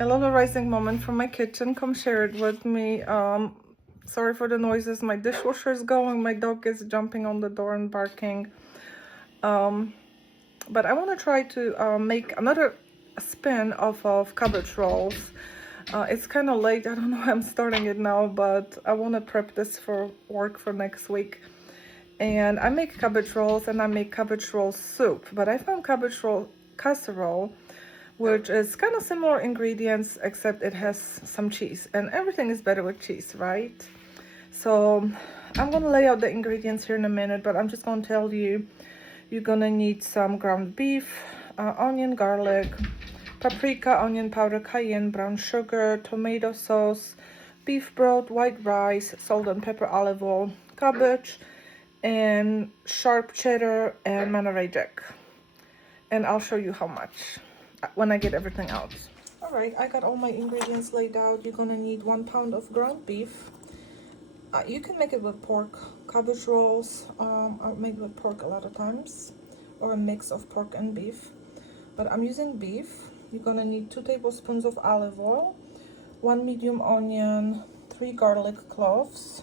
A little rising moment from my kitchen. Come share it with me. Sorry for the noises. My dishwasher is going. My dog is jumping on the door and barking. But I want to try to make another spin off of cabbage rolls. It's kind of late. I don't know why I'm starting it now, but I want to prep this for work for next week. And I make cabbage rolls and I make cabbage roll soup, but I found cabbage roll casserole, which is kind of similar ingredients, except it has some cheese, and everything is better with cheese, right? So I'm gonna lay out the ingredients here in a minute, but I'm just gonna tell you, you're gonna need some ground beef, onion, garlic, paprika, onion powder, cayenne, brown sugar, tomato sauce, beef broth, white rice, salt and pepper, olive oil, cabbage, and sharp cheddar and Monterey Jack. And I'll show you how much when I get everything out. All right, I got all my ingredients laid out. You're gonna need 1 pound of ground beef. You can make it with pork. Cabbage rolls are made with pork a lot of times, or a mix of pork and beef, but I'm using beef. You're gonna need 2 tablespoons of olive oil, 1 medium onion, 3 garlic cloves,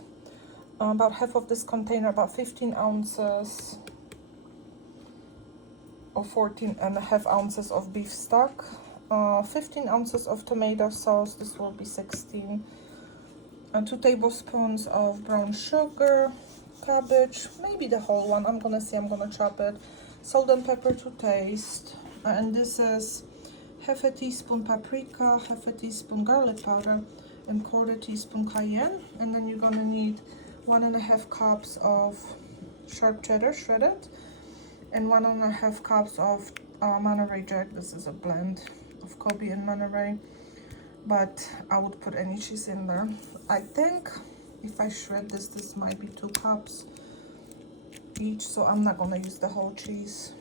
about half of this container, about 15 ounces or 14.5 ounces of beef stock, 15 ounces of tomato sauce, this will be 16, and 2 tablespoons of brown sugar, cabbage, maybe the whole one, I'm gonna chop it, salt and pepper to taste, and this is half a teaspoon paprika, half a teaspoon garlic powder, and 1/4 teaspoon cayenne. And then you're gonna need 1.5 cups of sharp cheddar shredded, and 1.5 cups of Monterey Jack. This is a blend of Kobe and Monterey, but I would put any cheese in there. I think if I shred this, this might be 2 cups each, so I'm not gonna use the whole cheese.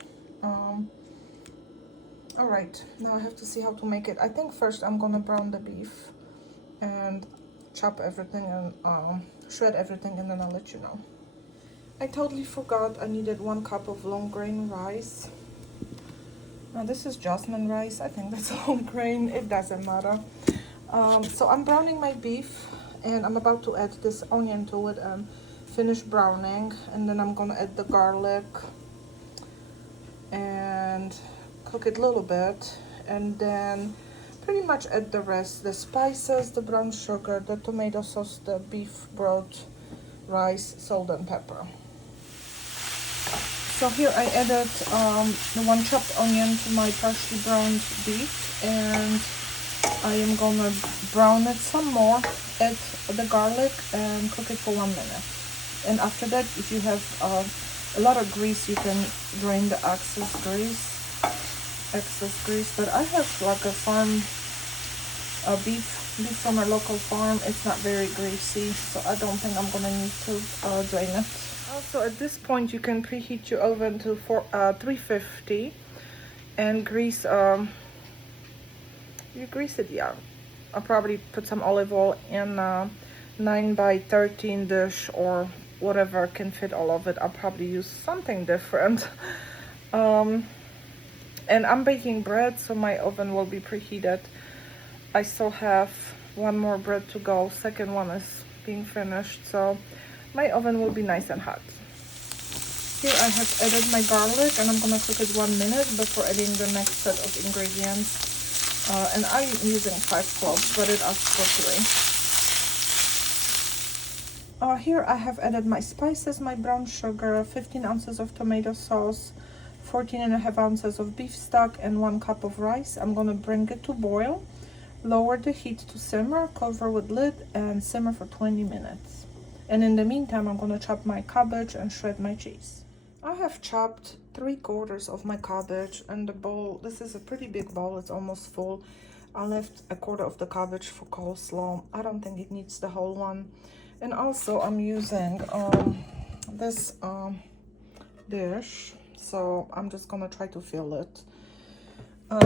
All right, now I have to see how to make it. I think first I'm gonna brown the beef and chop everything and shred everything, and then I'll let you know. I totally forgot I needed 1 cup of long grain rice. Now this is jasmine rice. I think that's long grain. It doesn't matter. So I'm browning my beef, and I'm about to add this onion to it and finish browning, and then I'm gonna add the garlic and cook it a little bit, and then pretty much add the rest, the spices, the brown sugar, the tomato sauce, the beef broth, rice, salt and pepper. So here I added the 1 chopped onion to my partially browned beef, and I am gonna brown it some more, add the garlic and cook it for 1 minute. And after that, if you have a lot of grease, you can drain the excess grease, but I have like a farm beef from a local farm. It's not very greasy, so I don't think I'm gonna need to drain it. Also, at this point, you can preheat your oven to 350 and grease. You grease it, yeah. I'll probably put some olive oil in 9 by 13 dish or whatever can fit all of it. I'll probably use something different. And I'm baking bread, so my oven will be preheated. I still have 1 more bread to go. Second one is being finished, so my oven will be nice and hot. Here I have added my garlic, and I'm gonna cook it 1 minute before adding the next set of ingredients. And I'm using 5 cloves, but it asks for 3. Here I have added my spices, my brown sugar, 15 ounces of tomato sauce, 14.5 ounces of beef stock, and 1 cup of rice. I'm gonna bring it to boil, lower the heat to simmer, cover with lid, and simmer for 20 minutes. And in the meantime, I'm gonna chop my cabbage and shred my cheese. I have chopped 3/4 of my cabbage, and the bowl, this is a pretty big bowl, it's almost full. I left 1/4 of the cabbage for coleslaw. I don't think it needs the whole one. And also I'm using this dish, so I'm just gonna try to fill it.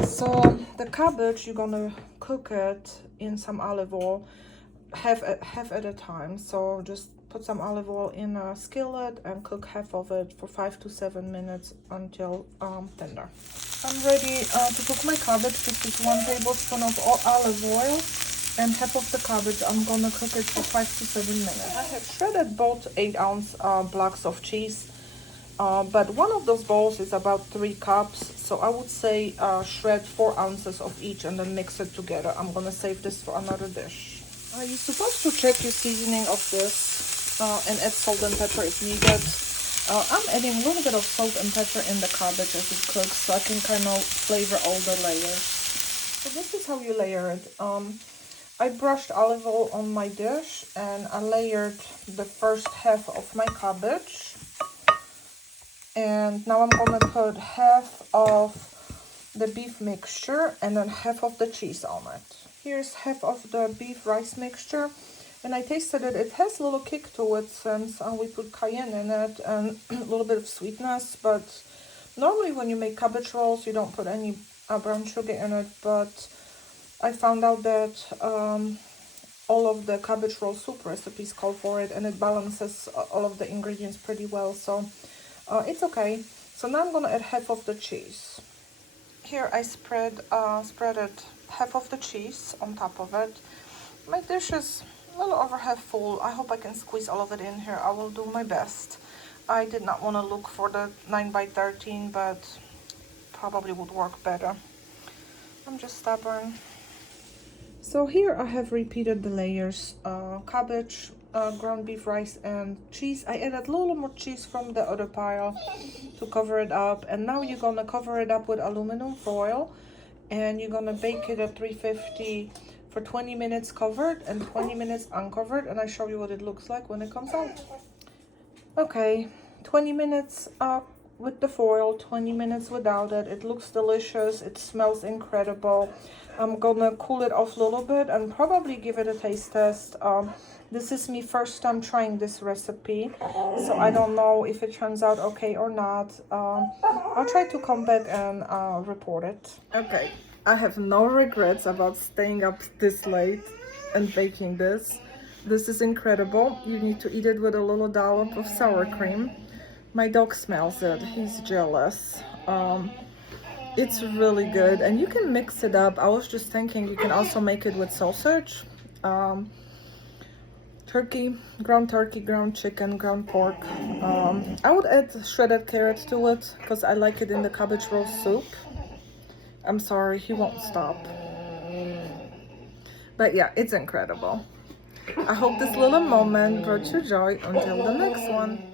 So the cabbage, you're gonna cook it in some olive oil, half at a time. So just put some olive oil in a skillet and cook half of it for 5 to 7 minutes until tender. I'm ready to cook my cabbage. This is 1 tablespoon of olive oil and half of the cabbage. I'm gonna cook it for 5 to 7 minutes. I have shredded both 8-ounce blocks of cheese, but one of those bowls is about 3 cups, so I would say shred 4 ounces of each and then mix it together. I'm gonna save this for another dish. You're supposed to check your seasoning of this and add salt and pepper if needed. I'm adding a little bit of salt and pepper in the cabbage as it cooks, so I can kind of flavor all the layers. So this is how you layer it. I brushed olive oil on my dish and I layered the first half of my cabbage. And now I'm gonna put half of the beef mixture and then half of the cheese on it. Here's half of the beef rice mixture, and I tasted it. It has a little kick to it since we put cayenne in it and a little bit of sweetness, but normally when you make cabbage rolls you don't put any brown sugar in it, but I found out that all of the cabbage roll soup recipes call for it, and it balances all of the ingredients pretty well, so it's okay. So now I'm gonna add half of the cheese. Here I spreaded half of the cheese on top of it. My dish is a little over half full. I hope I can squeeze all of it in here. I will do my best. I did not want to look for the 9 by 13, but probably would work better. I'm just stubborn. So here I have repeated the layers, cabbage, ground beef, rice, and cheese. I added a little more cheese from the other pile to cover it up, and now you're gonna cover it up with aluminum foil, and you're gonna bake it at 350 for 20 minutes covered and 20 minutes uncovered, and I show you what it looks like when it comes out. Okay, 20 minutes with the foil, 20 minutes without it. It looks delicious. It smells incredible. I'm gonna cool it off a little bit and probably give it a taste test. This is me first time trying this recipe, so I don't know if it turns out okay or not. I'll try to come back and report it. Okay, I have no regrets about staying up this late and baking this. This is incredible. You need to eat it with a little dollop of sour cream. My dog smells it. He's jealous. It's really good, and you can mix it up. I was just thinking you can also make it with sausage, turkey, ground chicken, ground pork. I would add shredded carrots to it because I like it in the cabbage roll soup. I'm sorry, he won't stop. But yeah, it's incredible. I hope this little moment brought you joy. Until the next one.